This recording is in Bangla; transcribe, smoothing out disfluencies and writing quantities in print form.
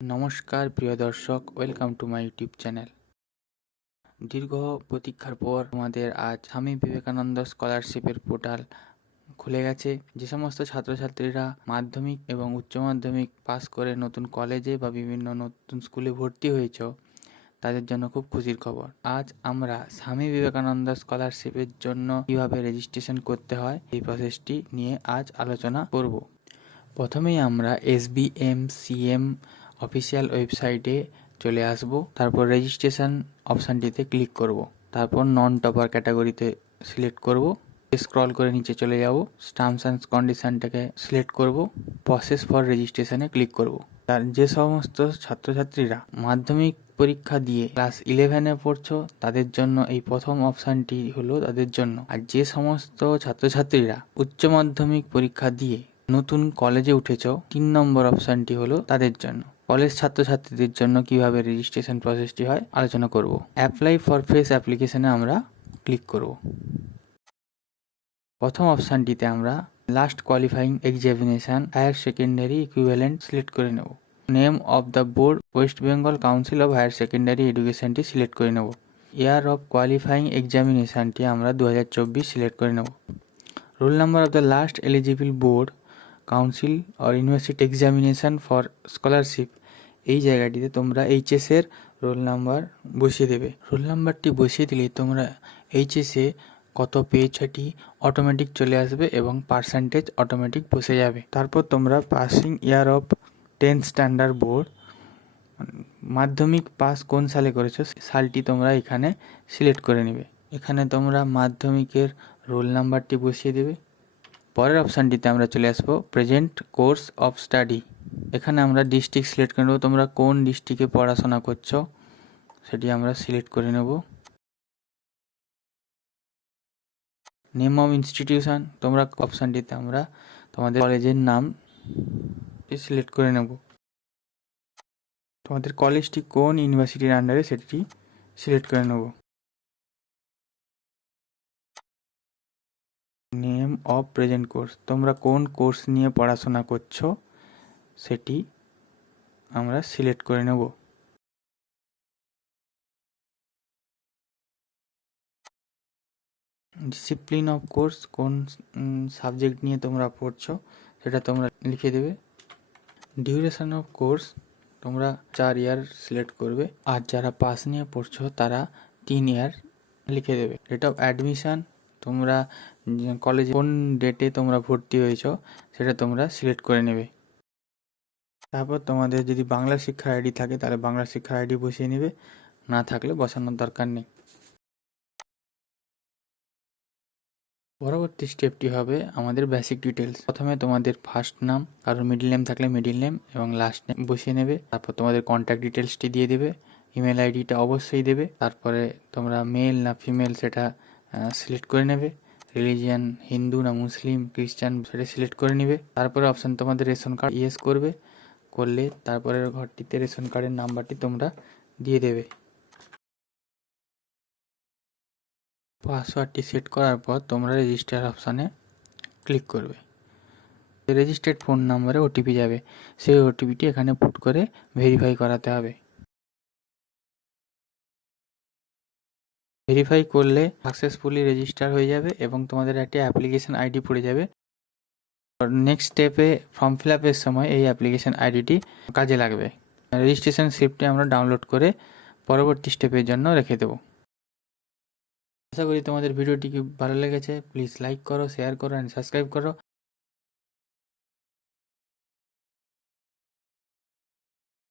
নমস্কার প্রিয় দর্শক, welcome to my YouTube channel. দীর্ঘ প্রতীক্ষার পর আমাদের আজ স্বামী বিবেকানন্দ স্কলারশিপের পোর্টাল খুলে গেছে। যে সমস্ত ছাত্রছাত্রীরা মাধ্যমিক এবং উচ্চ মাধ্যমিক পাস করে নতুন কলেজে বা বিভিন্ন নতুন স্কুলে ভর্তি হয়েছ, তাদের জন্য খুব খুশির খবর। আজ আমরা স্বামী বিবেকানন্দ স্কলারশিপের জন্য কিভাবে রেজিস্ট্রেশন করতে হয় এই প্রসেসটি নিয়ে আজ আলোচনা করব। প্রথমেই আমরা SBMCM অফিসিয়াল ওয়েবসাইটে চলে আসব। তারপর রেজিস্ট্রেশন অপশানটিতে ক্লিক করব। তারপর নন টপার ক্যাটাগরিতে সিলেক্ট করব। স্ক্রল করে নিচে চলে যাব, টার্মস অ্যান্ড কন্ডিশনটাকে সিলেক্ট করব, প্রসেস ফর রেজিস্ট্রেশনে ক্লিক করব। তার যে সমস্ত ছাত্রছাত্রীরা মাধ্যমিক পরীক্ষা দিয়ে ক্লাস 11-এ পড়ছো, তাদের জন্য এই প্রথম অপশানটি হলো তাদের জন্য। আর যে সমস্ত ছাত্রছাত্রীরা উচ্চ মাধ্যমিক পরীক্ষা দিয়ে নতুন কলেজে উঠেছ, 3 নম্বর অপশানটি হলো তাদের জন্য। কলেজ ছাত্রছাত্রীদের জন্য কিভাবে রেজিস্ট্রেশন প্রসেসটি হয় আলোচনা করব। অ্যাপ্লাই ফর ফ্রেশ অ্যাপ্লিকেশনে আমরা ক্লিক করব। প্রথম অপশানটিতে আমরা last qualifying examination higher secondary equivalent select করে নেব। Name of the board West Bengal council of higher secondary এডুকেশনটি সিলেক্ট করে নেব। ইয়ার অফ কোয়ালিফাইং এক্সামিনেশনটি আমরা 2024 সিলেক্ট করে নেব। Roll number of the last eligible board council or university examination for scholarship, এই জায়গাটিতে তোমরা এইচএসের রোল নাম্বার বসিয়ে দেবে। রোল নাম্বারটি বসিয়ে দিলে তোমরা এইচএসে কত পেয়েছ সেটি অটোমেটিক চলে আসবে এবং পার্সেন্টেজ অটোমেটিক বসে যাবে। তারপর তোমরা passing year of 10th standard board, মাধ্যমিক পাস কোন সালে করেছো সালটি তোমরা এখানে সিলেক্ট করে নেবে। এখানে তোমরা মাধ্যমিকের রোল নাম্বারটি বসিয়ে দেবে। পরের অপশানটিতে আমরা চলে আসবো প্রেজেন্ট কোর্স অফ স্টাডি। এখানে আমরা ডিস্ট্রিক্ট সিলেক্ট করে নেব। তোমরা কোন ডিস্ট্রিক্টে পড়াশোনা করছো সেটি আমরা সিলেক্ট করে নেব। নেম অফ ইনস্টিটিউশন, তোমরা অপশানটিতে আমরা তোমাদের কলেজের নাম সিলেক্ট করে নেব। তোমাদের কলেজটি কোন ইউনিভার্সিটির আন্ডারে সেটি সিলেক্ট করে নেব। নেম অফ প্রেজেন্ট কোর্স, তোমরা কোন কোর্স নিয়ে পড়াশোনা করছো সেটি আমরা সিলেক্ট করে নেব। ডিসিপ্লিন অফ কোর্স, কোন সাবজেক্ট নিয়ে তোমরা পড়ছো সেটা তোমরা লিখে দেবে। ডিউরেশন অফ কোর্স, তোমরা 4 ইয়ার সিলেক্ট করবে। আর যারা পাস নিয়ে পড়ছো তারা 3 ইয়ার লিখে দেবে। ডেট অফ অ্যাডমিশান, তোমরা কলেজে কোন ডেটে তোমরা ভর্তি হয়েছো সেটা তোমরা সিলেক্ট করে নেবে। তারপর তোমাদের যদি বাংলা শিক্ষার আইডি থাকে তাহলে বাংলা শিক্ষার আইডি বসিয়ে নেবে, না থাকলে বসানোর দরকার নেই। পরবর্তী স্টেপটি হবে আমাদের বেসিক ডিটেলস। প্রথমে তোমাদের ফার্স্ট নাম, কারোর মিডল নেম থাকলে মিডল নেম এবং লাস্ট নেম বসিয়ে নেবে। তারপর তোমাদের কন্ট্যাক্ট ডিটেলসটি দিয়ে দেবে। ইমেল আইডিটা অবশ্যই দেবে। তারপরে তোমরা মেল না ফিমেল সেটা সিলেক্ট করে নেবে। রিলিজিয়ান হিন্দু না মুসলিম খ্রিস্টান সেটা সিলেক্ট করে নেবে। তারপরে অপশান তোমাদের রেশন কার্ড ইয়েস করলে তারপরের ঘরটিতে রেশন কার্ডের নাম্বারটি তোমরা দিয়ে দেবে। পাসওয়ার্ডটি সেট করার পর তোমরা রেজিস্টার অপশানে ক্লিক করবে। রেজিস্টার্ড ফোন নাম্বারে ওটিপি যাবে, সেই ওটিপিটি এখানে পুট করে ভেরিফাই করাতে হবে। ভেরিফাই করলে সাকসেসফুলি রেজিস্টার হয়ে যাবে এবং তোমাদের একটি অ্যাপ্লিকেশন আইডি পড়ে যাবে। নেক্সট স্টেপে ফর্ম ফিল আপের সময় এই অ্যাপ্লিকেশন আইডিটি কাজে লাগবে। রেজিস্ট্রেশন স্লিপটি আমরা ডাউনলোড করে পরবর্তী স্টেপের জন্য রেখে দেবো। আশা করি তোমাদের ভিডিওটি ভালো লেগেছে। প্লিজ লাইক করো, শেয়ার করো অ্যান্ড সাবস্ক্রাইব করো।